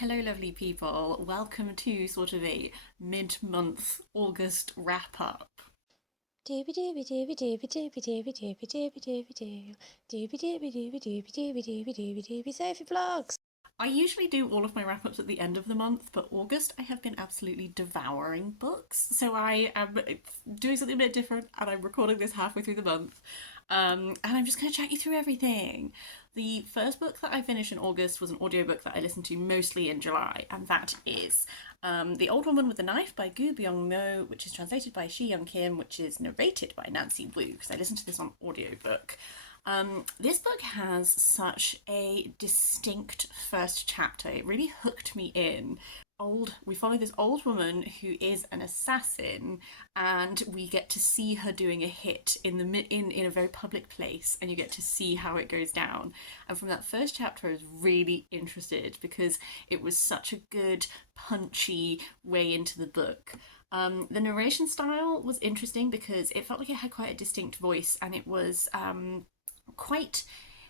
Hello, lovely people. Welcome to sort of a mid-month August wrap-up. Dooby dooby dooby dooby dooby dooby dooby dooby dooby doo. Dooby dooby dooby dooby dooby dooby dooby dooby Sophie vlogs. I usually do all of my wrap-ups at the end of the month, but August I have been absolutely devouring books. So I am doing something a bit different, and I'm recording this halfway through the month. And I'm just going to chat you through everything. The first book that I finished in August was an audiobook that I listened to mostly in July, and that is The Old Woman with the Knife by Gu Byeong-mo, which is translated by Shi Young Kim, which is narrated by Nancy Wu, because I listened to this on audiobook. This book has such a distinct first chapter. It really hooked me in. We follow this old woman who is an assassin, and we get to see her doing a hit in a very public place, and you get to see how it goes down. And from that first chapter, I was really interested because it was such a good, punchy way into the book. The narration style was interesting because it felt like it had quite a distinct voice, and it was quite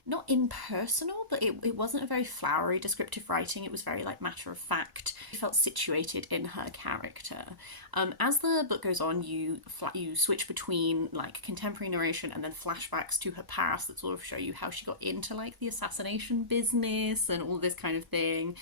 not impersonal, but it wasn't a very flowery descriptive writing. It was very like matter of fact. It felt situated in her character. As the book goes on, you switch between like contemporary narration and then flashbacks to her past that sort of show you how she got into like the assassination business and all this kind of thing.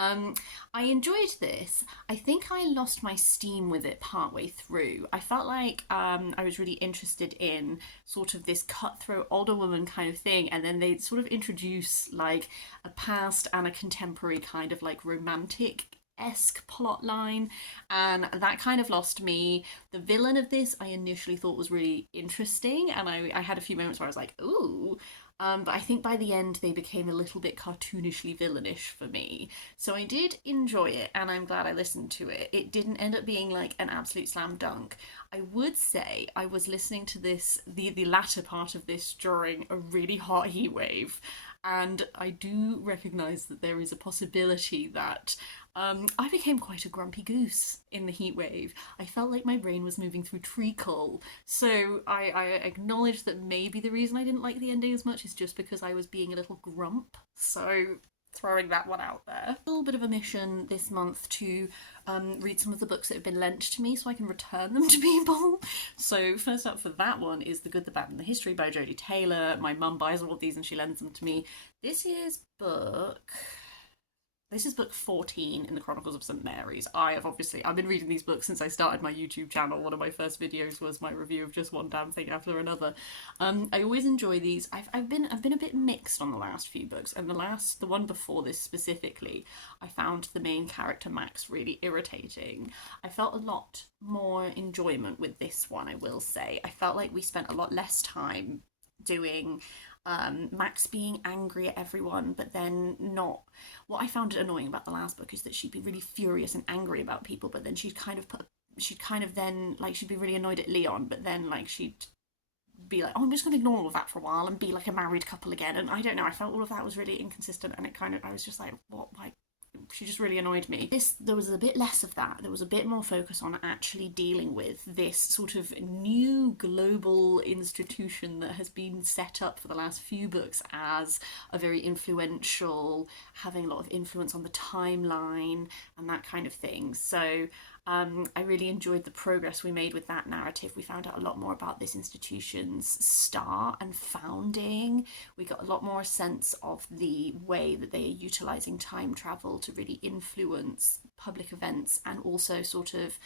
I enjoyed this. I think I lost my steam with it partway through. I felt like I was really interested in sort of this cutthroat older woman kind of thing, and then they sort of introduce like a past and a contemporary kind of like romantic esque plot line, and that kind of lost me. The villain of this I initially thought was really interesting, and I had a few moments where I was like, ooh. But I think by the end they became a little bit cartoonishly villainish for me. So I did enjoy it, and I'm glad I listened to it. It didn't end up being like an absolute slam dunk. I would say I was listening to the latter part of this during a really hot heat wave, and I do recognise that there is a possibility that I became quite a grumpy goose in the heat wave. I felt like my brain was moving through treacle. So I acknowledge that maybe the reason I didn't like the ending as much is just because I was being a little grump. So throwing that one out there. A little bit of a mission this month to read some of the books that have been lent to me so I can return them to people. So first up for that one is The Good, the Bad and the History by Jodi Taylor. My mum buys all of these and she lends them to me. This is book this is book 14 in the Chronicles of St. Mary's. I've been reading these books since I started my YouTube channel. One of my first videos was my review of just one damn thing after another. I always enjoy these. I've been a bit mixed on the last few books, and the one before this specifically, I found the main character Max really irritating. I felt a lot more enjoyment with this one, I will say. I felt like we spent a lot less time doing Max being angry at everyone, but then not. What I found annoying about the last book is that she'd be really furious and angry about people, but then she'd kind of then like she'd be really annoyed at Leon, but then like she'd be like, oh, I'm just going to ignore all of that for a while and be like a married couple again. And I don't know, I felt all of that was really inconsistent, and I was just like, what, like, she just really annoyed me. There was a bit less of that. There was a bit more focus on actually dealing with this sort of new global institution that has been set up for the last few books as a very influential, having a lot of influence on the timeline and that kind of thing. So I really enjoyed the progress we made with that narrative. We found out a lot more about this institution's start and founding. We got a lot more sense of the way that they are utilising time travel to really influence public events, and also sort of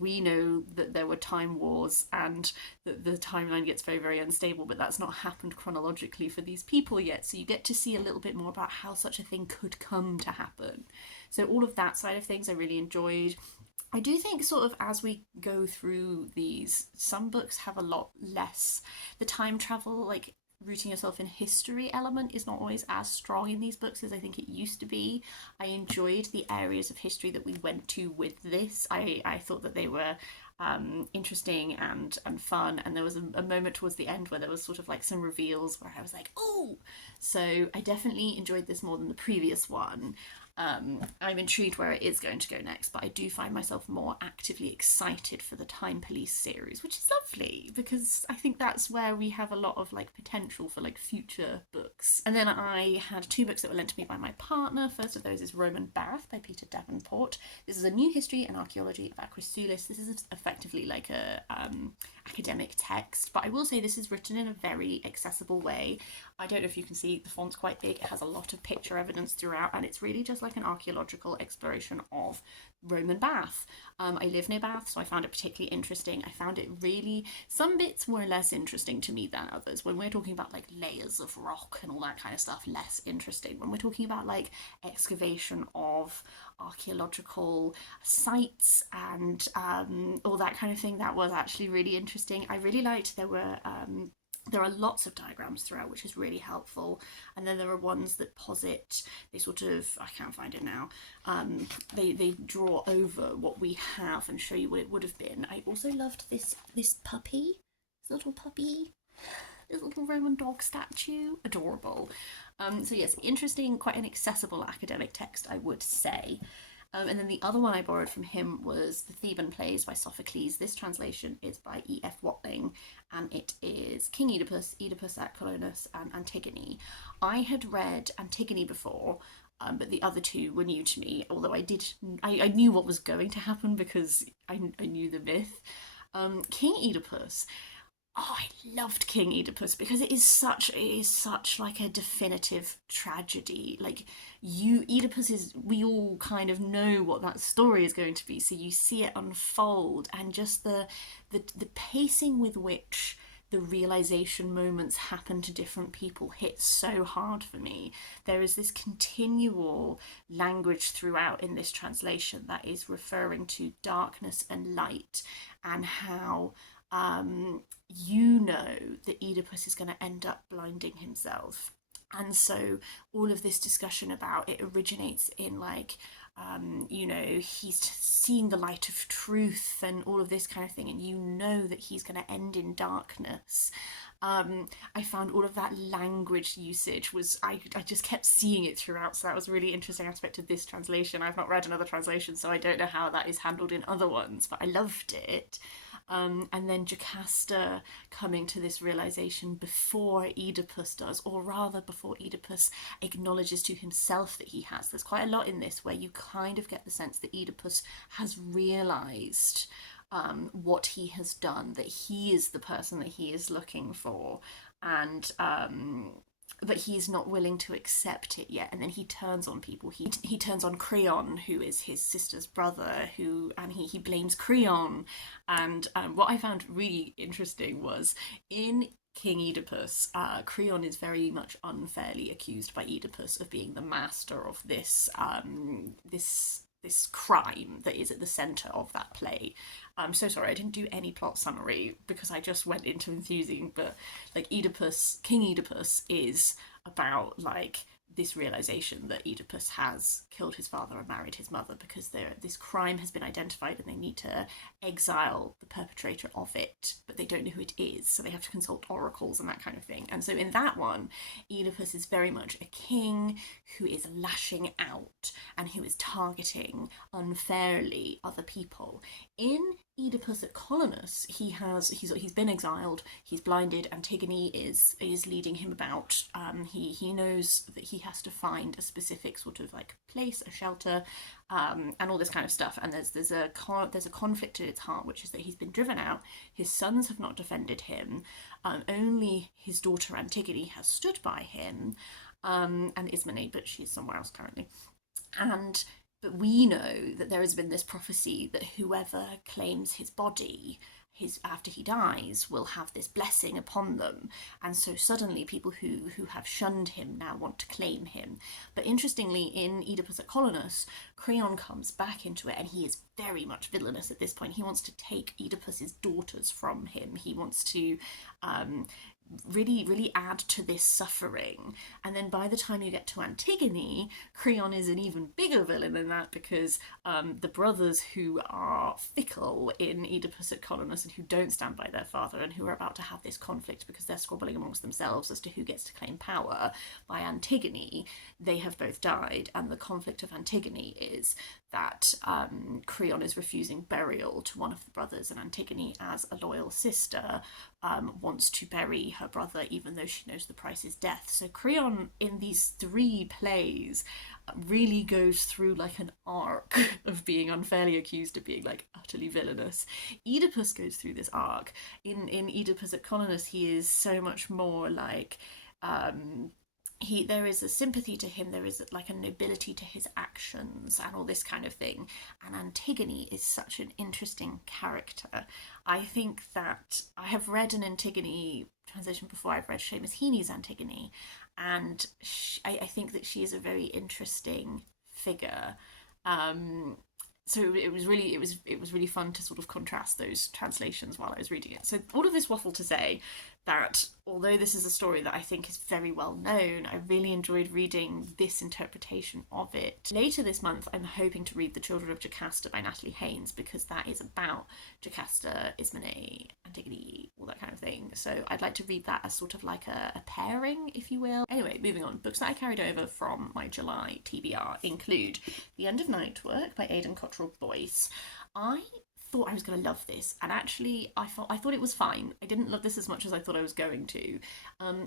we know that there were time wars and that the timeline gets very, very unstable, but that's not happened chronologically for these people yet. So you get to see a little bit more about how such a thing could come to happen. So all of that side of things I really enjoyed. I do think, sort of, as we go through these, some books have a lot less. The time travel, like rooting yourself in history element, is not always as strong in these books as I think it used to be. I enjoyed the areas of history that we went to with this. I thought that they were interesting and fun, and there was a moment towards the end where there was sort of like some reveals where I was like, oh! So I definitely enjoyed this more than the previous one. I'm intrigued where it is going to go next, but I do find myself more actively excited for the Time Police series, which is lovely because I think that's where we have a lot of like potential for like future books. And then I had two books that were lent to me by my partner. First of those is Roman Bath by Peter Davenport. This is a new history and archaeology of Aquae Sulis. This is effectively like a academic text, but I will say this is written in a very accessible way. I don't know if you can see, the font's quite big. It has a lot of picture evidence throughout, and it's really just like an archaeological exploration of Roman Bath. I live near Bath, so I found it particularly interesting. I found it really, some bits were less interesting to me than others. When we're talking about like layers of rock and all that kind of stuff, less interesting. When we're talking about like excavation of archaeological sites and all that kind of thing, that was actually really interesting. I really liked there are lots of diagrams throughout, which is really helpful. And then there are ones that posit, they sort of, I can't find it now, they draw over what we have and show you what it would have been. I also loved this puppy, this little puppy, this little Roman dog statue, adorable. So yes, interesting, quite an accessible academic text, I would say. And then the other one I borrowed from him was The Theban Plays by Sophocles. This translation is by E.F. Watling, and it is King Oedipus, Oedipus at Colonus, and Antigone. I had read Antigone before, but the other two were new to me, although I knew what was going to happen because I knew the myth. King Oedipus, oh, I loved King Oedipus because it is such like a definitive tragedy. Like Oedipus is, we all kind of know what that story is going to be, so you see it unfold, and just the pacing with which the realization moments happen to different people hit so hard for me. There is this continual language throughout in this translation that is referring to darkness and light, and how you know that Oedipus is going to end up blinding himself. And so all of this discussion about it originates in like, he's seeing the light of truth and all of this kind of thing, and you know that he's going to end in darkness. I found all of that language usage was, I just kept seeing it throughout, so that was a really interesting aspect of this translation. I've not read another translation, so I don't know how that is handled in other ones, but I loved it. And then Jocasta coming to this realization before Oedipus does, or rather before Oedipus acknowledges to himself that he has. There's quite a lot in this where you kind of get the sense that Oedipus has realized what he has done, that he is the person that he is looking for, and but he's not willing to accept it yet. And then he turns on people. He turns on Creon, who is his sister's brother, and he blames Creon. And what I found really interesting was in King Oedipus, Creon is very much unfairly accused by Oedipus of being the master of this crime that is at the centre of that play. I'm so sorry, I didn't do any plot summary because I just went into enthusing, but like King Oedipus is about like this realization that Oedipus has killed his father and married his mother because this crime has been identified and they need to exile the perpetrator of it, but they don't know who it is, so they have to consult oracles and that kind of thing. And so in that one, Oedipus is very much a king who is lashing out and who is targeting unfairly other people. In Oedipus at Colonus, he's been exiled, he's blinded, Antigone is leading him about. He knows that he has to find a specific sort of like place, a shelter, and all this kind of stuff. And there's a conflict in its heart, which is that he's been driven out. His sons have not defended him. Only his daughter Antigone has stood by him, and Ismene, but she's somewhere else currently. But we know that there has been this prophecy that whoever claims his body after he dies will have this blessing upon them. And so suddenly people who have shunned him now want to claim him. But interestingly, in Oedipus at Colonus, Creon comes back into it, and he is very much villainous at this point. He wants to take Oedipus's daughters from him. He wants to really add to this suffering. And then by the time you get to Antigone, Creon is an even bigger villain than that, because the brothers who are fickle in Oedipus at Colonus and who don't stand by their father and who are about to have this conflict because they're squabbling amongst themselves as to who gets to claim power, by Antigone, they have both died. And the conflict of Antigone is that Creon is refusing burial to one of the brothers, and Antigone, as a loyal sister, wants to bury her brother even though she knows the price is death. So Creon, in these 3 plays, really goes through like an arc of being unfairly accused of being like utterly villainous. Oedipus goes through this arc. In Oedipus at Colonus, he is so much more like there is a sympathy to him, there is like a nobility to his actions and all this kind of thing. And Antigone is such an interesting character. I think that I have read an Antigone translation before. I've read Seamus Heaney's Antigone, and I think that she is a very interesting figure. So it was really fun to sort of contrast those translations while I was reading it. So all of this waffle to say that although this is a story that I think is very well known, I really enjoyed reading this interpretation of it. Later this month, I'm hoping to read The Children of Jocasta by Natalie Haynes, because that is about Jocasta, Ismene, Antigone, all that kind of thing. So I'd like to read that as sort of like a pairing, if you will. Anyway, moving on. Books that I carried over from my July TBR include The End of Nightwork by Aidan Cottrell-Boyce. I thought I was going to love this, and actually I thought it was fine. I didn't love this as much as I thought I was going to.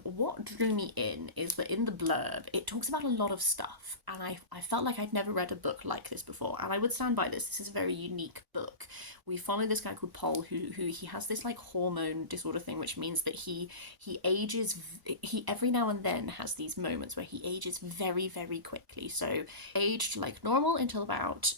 What drew me in is that in the blurb it talks about a lot of stuff, and I felt like I'd never read a book like this before, and I would stand by this. This is a very unique book. We follow this guy called Paul who he has this like hormone disorder thing, which means that he ages, he every now and then has these moments where he ages very, very quickly. So aged like normal until about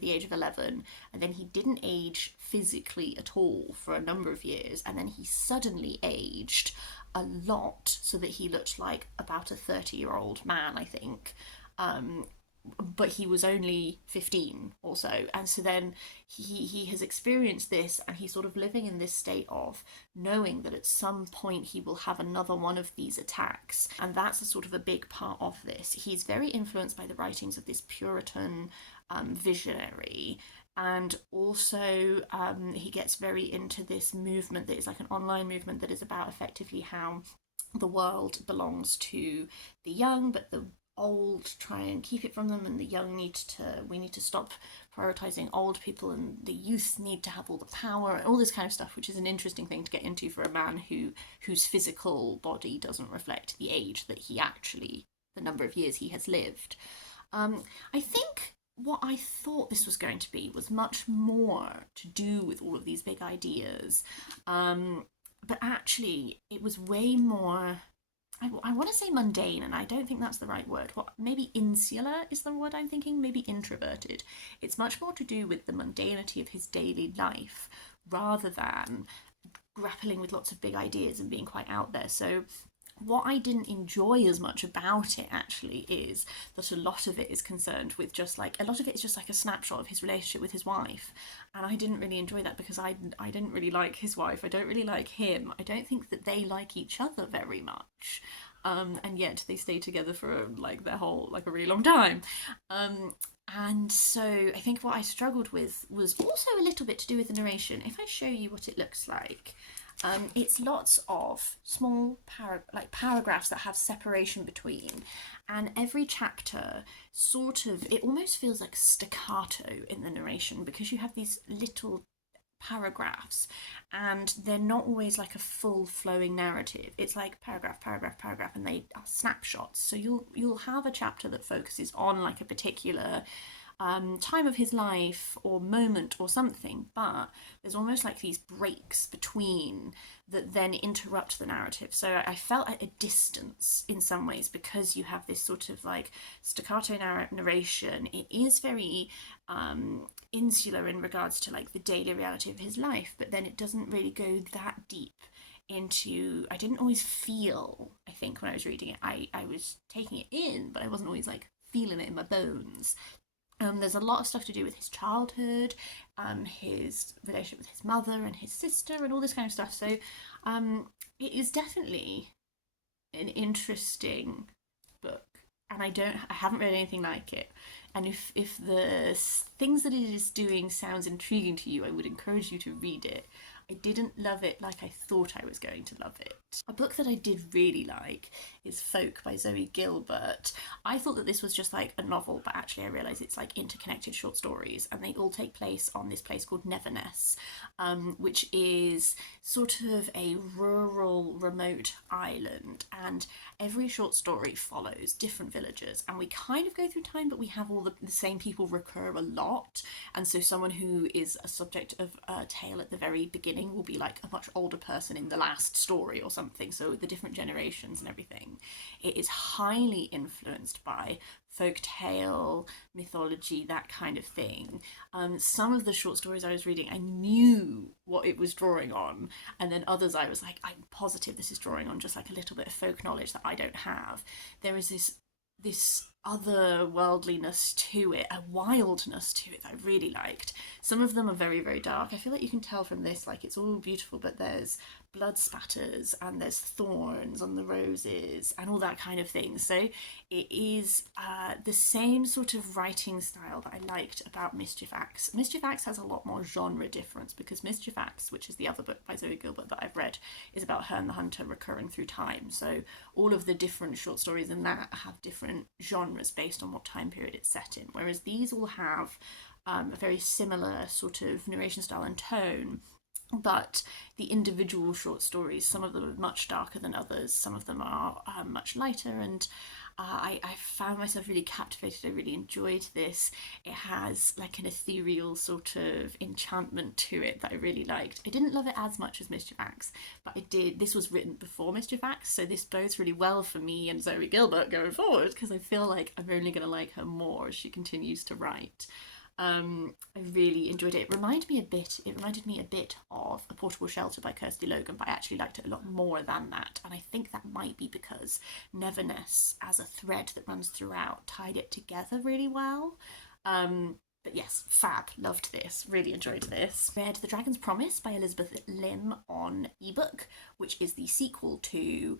the age of 11, and then he didn't age physically at all for a number of years, and then he suddenly aged a lot so that he looked like about a 30-year-old man, I think. But he was only 15 or so, and so then he has experienced this, and he's sort of living in this state of knowing that at some point he will have another one of these attacks, and that's a sort of a big part of this. He's very influenced by the writings of this Puritan visionary, and also he gets very into this movement that is like an online movement that is about effectively how the world belongs to the young, but the old try and keep it from them, and the young we need to stop prioritizing old people, and the youth need to have all the power and all this kind of stuff, which is an interesting thing to get into for a man whose physical body doesn't reflect the age that he actually, the number of years he has lived. I think what I thought this was going to be was much more to do with all of these big ideas, but actually it was way more, I want to say mundane, and I don't think that's the right word. Maybe insular is the word I'm thinking, maybe introverted. It's much more to do with the mundanity of his daily life rather than grappling with lots of big ideas and being quite out there. So what I didn't enjoy as much about it actually is that a lot of it is concerned with just like, a lot of it is just like a snapshot of his relationship with his wife, and I didn't really enjoy that because I didn't really like his wife. I don't really like him. I don't think that they like each other very much, and yet they stay together for like their whole, like a really long time. And so I think what I struggled with was also a little bit to do with the narration. If I show you what it looks like, it's lots of small paragraphs that have separation between, and every chapter sort of, it almost feels like staccato in the narration because you have these little paragraphs, and they're not always like a full flowing narrative. It's like paragraph, paragraph, paragraph, and they are snapshots. So you'll have a chapter that focuses on like a particular time of his life or moment or something, but there's almost like these breaks between that then interrupt the narrative. So I felt at a distance in some ways because you have this sort of like staccato narration. It is very insular in regards to like the daily reality of his life, but then it doesn't really go that deep into, I didn't always feel, I think when I was reading it, I was taking it in, but I wasn't always like feeling it in my bones. There's a lot of stuff to do with his childhood, his relationship with his mother and his sister, and all this kind of stuff. So it is definitely an interesting book, and I haven't read anything like it. And if the things that it is doing sounds intriguing to you, I would encourage you to read it. I didn't love it like I thought I was going to love it. A book that I did really like is Folk by Zoe Gilbert. I thought that this was just like a novel, but actually I realise it's like interconnected short stories, and they all take place on this place called Neverness, which is sort of a rural, remote island, and every short story follows different villagers, and we kind of go through time, but we have all the same people recur a lot. And so someone who is a subject of a tale at the very beginning will be like a much older person in the last story or something, so the different generations and everything. It is highly influenced by folk tale, mythology, that kind of thing. Some of the short stories I was reading, I knew what it was drawing on, and then others I was like, I'm positive this is drawing on just like a little bit of folk knowledge that I don't have. There is this otherworldliness to it, a wildness to it that I really liked. Some of them are very, very dark. I feel like you can tell from this, like, it's all beautiful, but there's blood spatters and there's thorns on the roses and all that kind of thing. So it is the same sort of writing style that I liked about Mischief Axe. Mischief Axe has a lot more genre difference, because Mischief Axe, which is the other book by Zoe Gilbert that I've read, is about her and the hunter recurring through time. So all of the different short stories in that have different genres based on what time period it's set in, whereas these all have a very similar sort of narration style and tone, but the individual short stories, some of them are much darker than others, some of them are much lighter, and I found myself really captivated. I really enjoyed this. It has like an ethereal sort of enchantment to it that I really liked. I didn't love it as much as Mischief Axe, but I did. This was written before Mischief Axe, so this bodes really well for me and Zoe Gilbert going forward, because I feel like I'm only going to like her more as she continues to write. I really enjoyed it. It reminded me a bit of A Portable Shelter by Kirsty Logan, but I actually liked it a lot more than that. And I think that might be because Neverness, as a thread that runs throughout, tied it together really well. But yes, fab. Loved this. Really enjoyed this. Read The Dragon's Promise by Elizabeth Lim on ebook, which is the sequel to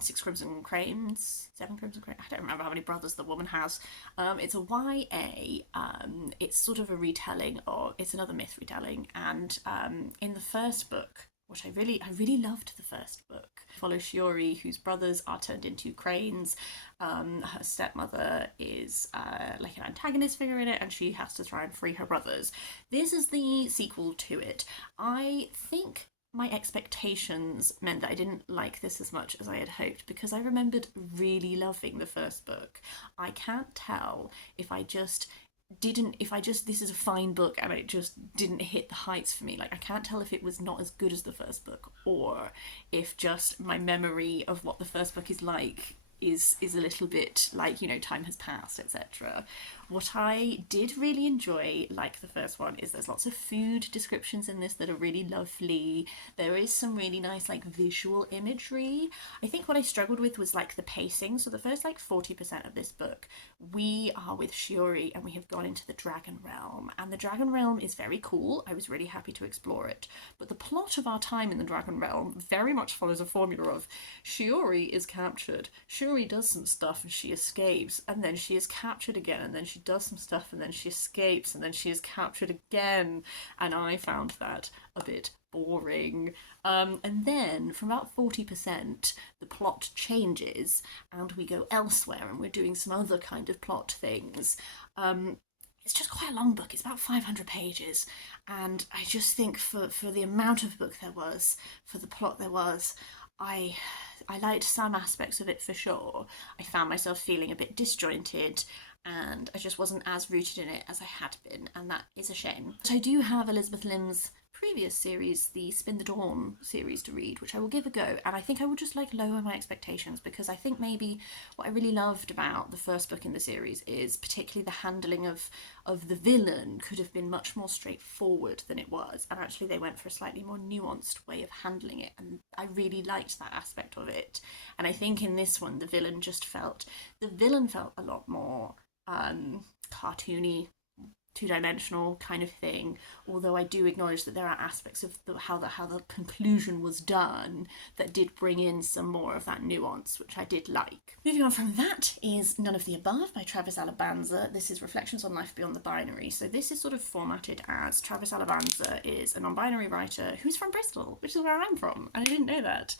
Six Crimson Cranes, Seven Crimson Cranes. I don't remember how many brothers the woman has. It's a YA. It's sort of a retelling, or it's another myth retelling. And in the first book, which I really loved the first book, follow Shiori, whose brothers are turned into cranes. Her stepmother is like an antagonist figure in it, and she has to try and free her brothers. This is the sequel to it. I think my expectations meant that I didn't like this as much as I had hoped, because I remembered really loving the first book. I can't tell if I just this is a fine book and it just didn't hit the heights for me. Like, I can't tell if it was not as good as the first book, or if just my memory of what the first book is like is a little bit like, you know, time has passed, etc. What I did really enjoy, like the first one, is there's lots of food descriptions in this that are really lovely. There is some really nice like visual imagery. I think what I struggled with was like the pacing. So the first like 40% of this book, we are with Shiori and we have gone into the Dragon Realm. And the Dragon Realm is very cool. I was really happy to explore it. But the plot of our time in the Dragon Realm very much follows a formula of Shiori is captured, Shiori does some stuff and she escapes, and then she is captured again, and then she does some stuff and then she escapes, and then she is captured again. And I found that a bit boring. And then from about 40%, the plot changes and we go elsewhere and we're doing some other kind of plot things. It's just quite a long book. It's about 500 pages. And I just think for the amount of book there was, for the plot there was, I liked some aspects of it for sure. I found myself feeling a bit disjointed, and I just wasn't as rooted in it as I had been, and that is a shame. But I do have Elizabeth Lim's previous series, the Spin the Dawn series, to read, which I will give a go, and I think I will just like lower my expectations, because I think maybe what I really loved about the first book in the series is particularly the handling of the villain could have been much more straightforward than it was, and actually they went for a slightly more nuanced way of handling it, and I really liked that aspect of it. And I think in this one the villain felt a lot more cartoony two-dimensional kind of thing, although I do acknowledge that there are aspects of how the conclusion was done that did bring in some more of that nuance, which I did like. Moving on from that is None of the Above by Travis Alabanza. This is Reflections on Life Beyond the Binary. So this is sort of formatted as Travis Alabanza is a non-binary writer who's from Bristol, which is where I'm from, and I didn't know that.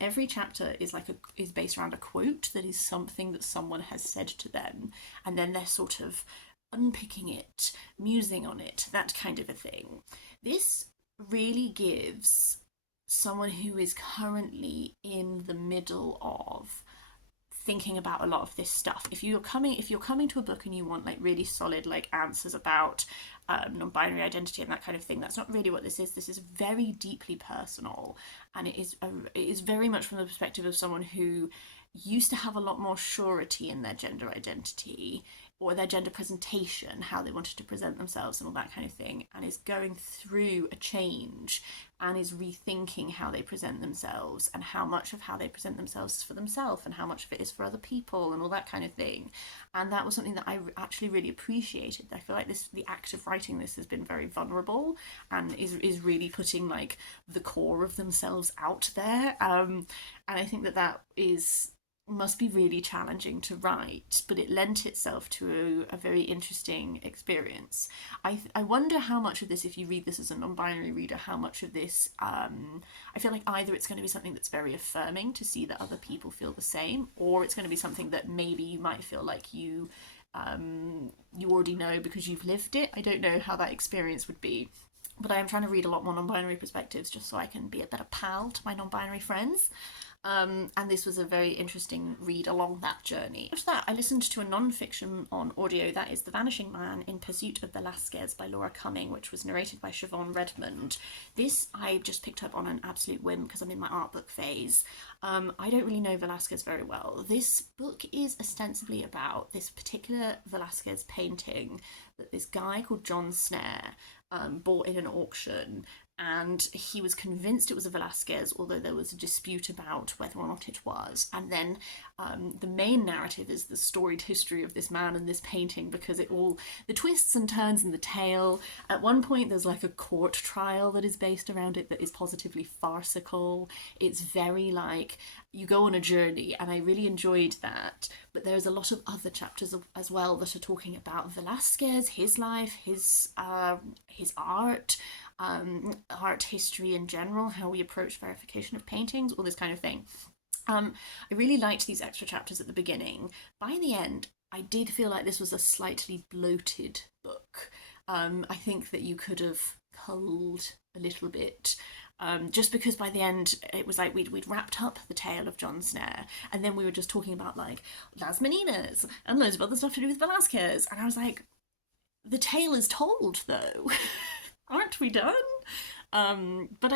Every chapter is based around a quote that is something that someone has said to them, and then they're sort of unpicking it, musing on it, that kind of a thing. This really gives someone who is currently in the middle of thinking about a lot of this stuff. If you're coming to a book and you want like really solid like answers about non-binary identity and that kind of thing, that's not really what this is. This is very deeply personal, and it is very much from the perspective of someone who used to have a lot more surety in their gender identity or their gender presentation, how they wanted to present themselves and all that kind of thing, and is going through a change and is rethinking how they present themselves and how much of how they present themselves is for themselves and how much of it is for other people and all that kind of thing. And that was something that I actually really appreciated. I feel like the act of writing this has been very vulnerable and is really putting like the core of themselves out there. And I think that must be really challenging to write, but it lent itself to a very interesting experience. I wonder how much of this, if you read this as a non-binary reader, how much of this, I feel like either it's going to be something that's very affirming to see that other people feel the same, or it's going to be something that maybe you might feel like you already know because you've lived it. I don't know how that experience would be. But I am trying to read a lot more non-binary perspectives just so I can be a better pal to my non-binary friends. And this was a very interesting read along that journey. After that, I listened to a non-fiction on audio, that is The Vanishing Man in Pursuit of Velazquez by Laura Cumming, which was narrated by Siobhan Redmond. This I just picked up on an absolute whim because I'm in my art book phase. I don't really know Velazquez very well. This book is ostensibly about this particular Velazquez painting that this guy called John Snare bought in an auction, and he was convinced it was a Velazquez, although there was a dispute about whether or not it was. And then the main narrative is the storied history of this man and this painting, because the twists and turns in the tale. At one point there's like a court trial that is based around it that is positively farcical. It's very like you go on a journey, and I really enjoyed that. But there's a lot of other chapters as well that are talking about Velazquez, his life, his art, art history in general, how we approach verification of paintings, all this kind of thing. I really liked these extra chapters at the beginning. By the end, I did feel like this was a slightly bloated book. I think that you could have culled a little bit. Just because by the end it was like we'd wrapped up the tale of John Snare, and then we were just talking about like Las Meninas and loads of other stuff to do with Velazquez, and I was like, the tale is told though. Aren't we done? But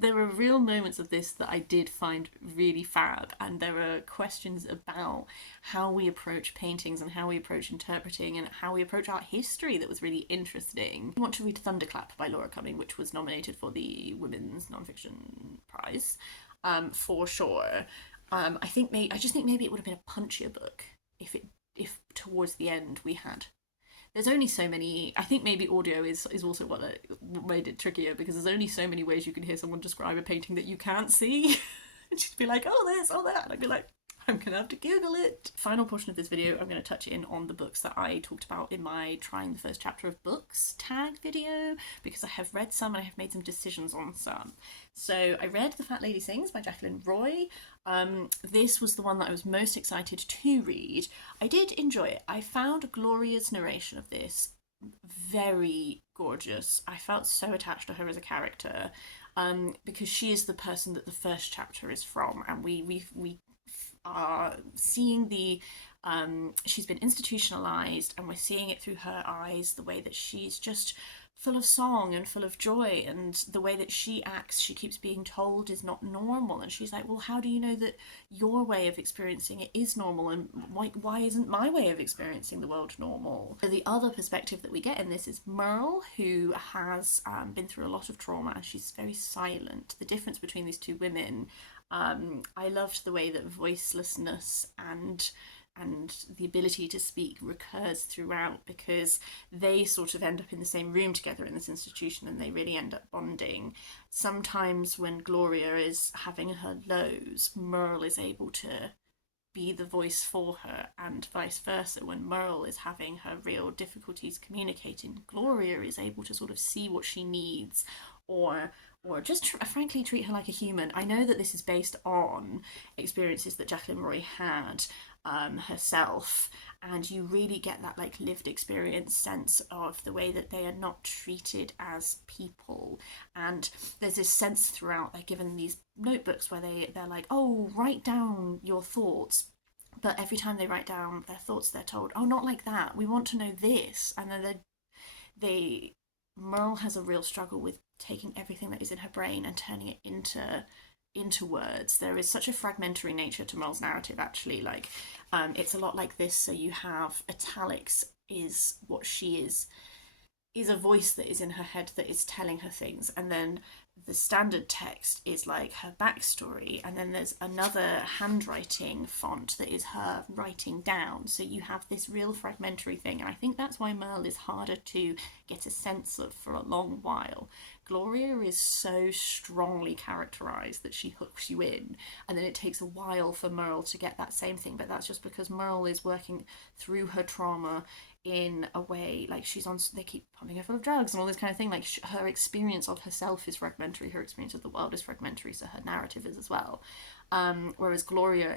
there were real moments of this that I did find really fab, and there were questions about how we approach paintings and how we approach interpreting and how we approach art history that was really interesting. I want to read Thunderclap by Laura Cumming, which was nominated for the Women's Nonfiction Prize, for sure. I just think maybe it would have been a punchier book if towards the end we had. There's only so many. I think maybe audio is also what made it trickier, because there's only so many ways you can hear someone describe a painting that you can't see. And she'd be like, oh this, oh that, and I'd be like, I'm gonna have to Google it. Final portion of this video, I'm gonna touch in on the books that I talked about in my trying the first chapter of books tag video, because I have read some and I have made some decisions on some. So I read The Fat Lady Sings by Jacqueline Roy. This was the one that I was most excited to read. I did enjoy it. I found Gloria's narration of this very gorgeous. I felt so attached to her as a character, because she is the person that the first chapter is from, and we are seeing she's been institutionalized, and we're seeing it through her eyes, the way that she's just full of song and full of joy, and the way that she acts, she keeps being told is not normal, and she's like, well, how do you know that your way of experiencing it is normal, and why isn't my way of experiencing the world normal? So the other perspective that we get in this is Merle, who has been through a lot of trauma, and she's very silent. The difference between these two women, I loved the way that voicelessness and and the ability to speak recurs throughout, because they sort of end up in the same room together in this institution and they really end up bonding. Sometimes when Gloria is having her lows, Merle is able to be the voice for her, and vice versa. When Merle is having her real difficulties communicating, Gloria is able to sort of see what she needs, or just frankly treat her like a human. I know that this is based on experiences that Jacqueline Roy had herself, and you really get that like lived experience sense of the way that they are not treated as people. And there's this sense throughout, they're given these notebooks where they're like, oh, write down your thoughts, but every time they write down their thoughts they're told, oh, not like that, we want to know this. And then they Merle has a real struggle with taking everything that is in her brain and turning it into words. There is such a fragmentary nature to Merle's narrative, actually. Like, it's a lot like this. So you have italics is what she is a voice that is in her head that is telling her things, and then the standard text is like her backstory, and then there's another handwriting font that is her writing down. So you have this real fragmentary thing, and I think that's why Merle is harder to get a sense of for a long while. Gloria is so strongly characterized that she hooks you in, and then it takes a while for Merle to get that same thing, but that's just because Merle is working through her trauma in a way, like they keep pumping her full of drugs and all this kind of thing. Like her experience of herself is fragmentary, her experience of the world is fragmentary, so her narrative is as well. Whereas Gloria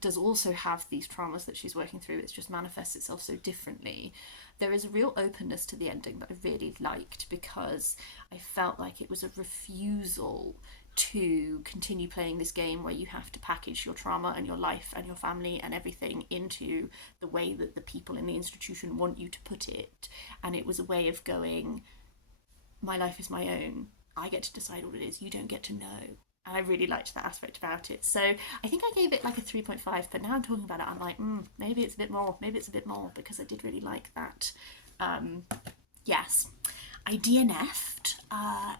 does also have these traumas that she's working through. It just manifests itself so differently. There is a real openness to the ending that I really liked, because I felt like it was a refusal to continue playing this game where you have to package your trauma and your life and your family and everything into the way that the people in the institution want you to put it. And it was a way of going, my life is my own, I get to decide what it is, you don't get to know. And I really liked that aspect about it. So I think I gave it like a 3.5, but now I'm talking about it, I'm like, maybe it's a bit more, because I did really like that. Yes. I DNF'd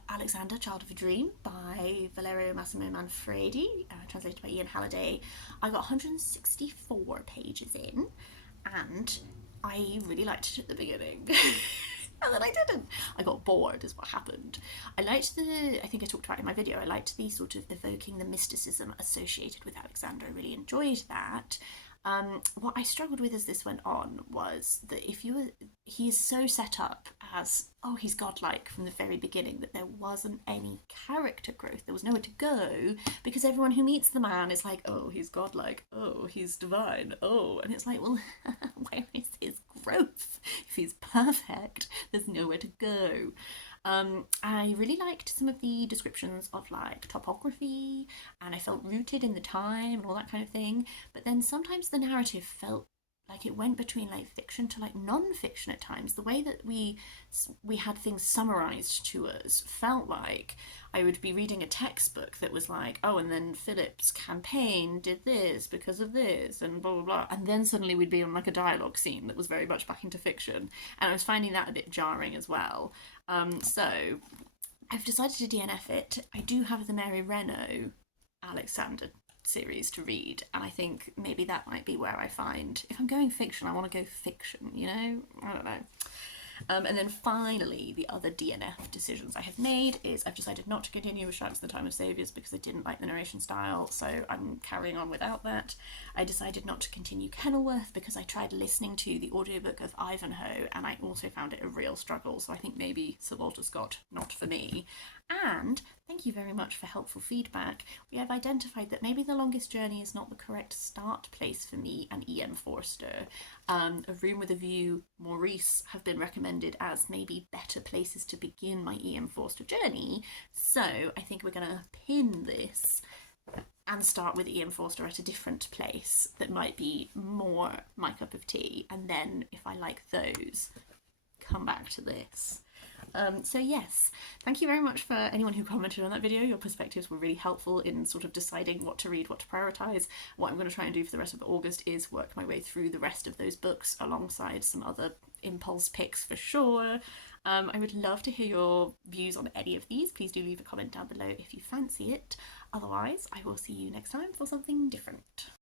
Alexander, Child of a Dream by Valerio, Massimo, Manfredi, translated by Iain Halliday. I got 164 pages in, and I really liked it at the beginning. And then I didn't. I got bored is what happened. I think I talked about it in my video, I liked the sort of evoking the mysticism associated with Alexander. I really enjoyed that. What I struggled with as this went on was that he is so set up as, oh, he's godlike from the very beginning, that there wasn't any character growth. There was nowhere to go, because everyone who meets the man is like, oh, he's godlike, oh, he's divine, oh, and it's like, well, where is his growth? If he's perfect, there's nowhere to go. I really liked some of the descriptions of like topography, and I felt rooted in the time and all that kind of thing. But then sometimes the narrative felt like it went between like fiction to like non-fiction at times. The way that we had things summarized to us felt like I would be reading a textbook that was like, oh, and then Philip's campaign did this because of this and blah blah blah, and then suddenly we'd be on like a dialogue scene that was very much back into fiction, and I was finding that a bit jarring as well. So I've decided to DNF it. I do have the Mary Renault Alexander series to read, and I think maybe that might be where I find, if I'm going fiction, I want to go fiction, you know? I don't know. And then finally, the other DNF decisions I have made is I've decided not to continue with Sharks in the Time of Saviours because I didn't like the narration style, so I'm carrying on without that. I decided not to continue Kenilworth because I tried listening to the audiobook of Ivanhoe and I also found it a real struggle, so I think maybe Sir Walter Scott, not for me. And thank you very much for helpful feedback. We have identified that maybe The Longest Journey is not the correct start place for me and E.M. Forster. A Room with a View, Maurice have been recommended as maybe better places to begin my E.M. Forster journey. So I think we're going to pin this and start with E.M. Forster at a different place that might be more my cup of tea. And then if I like those, come back to this. So yes, thank you very much for anyone who commented on that video. Your perspectives were really helpful in sort of deciding what to read, what to prioritise. What I'm going to try and do for the rest of August is work my way through the rest of those books alongside some other impulse picks for sure. I would love to hear your views on any of these. Please do leave a comment down below if you fancy it. Otherwise, I will see you next time for something different.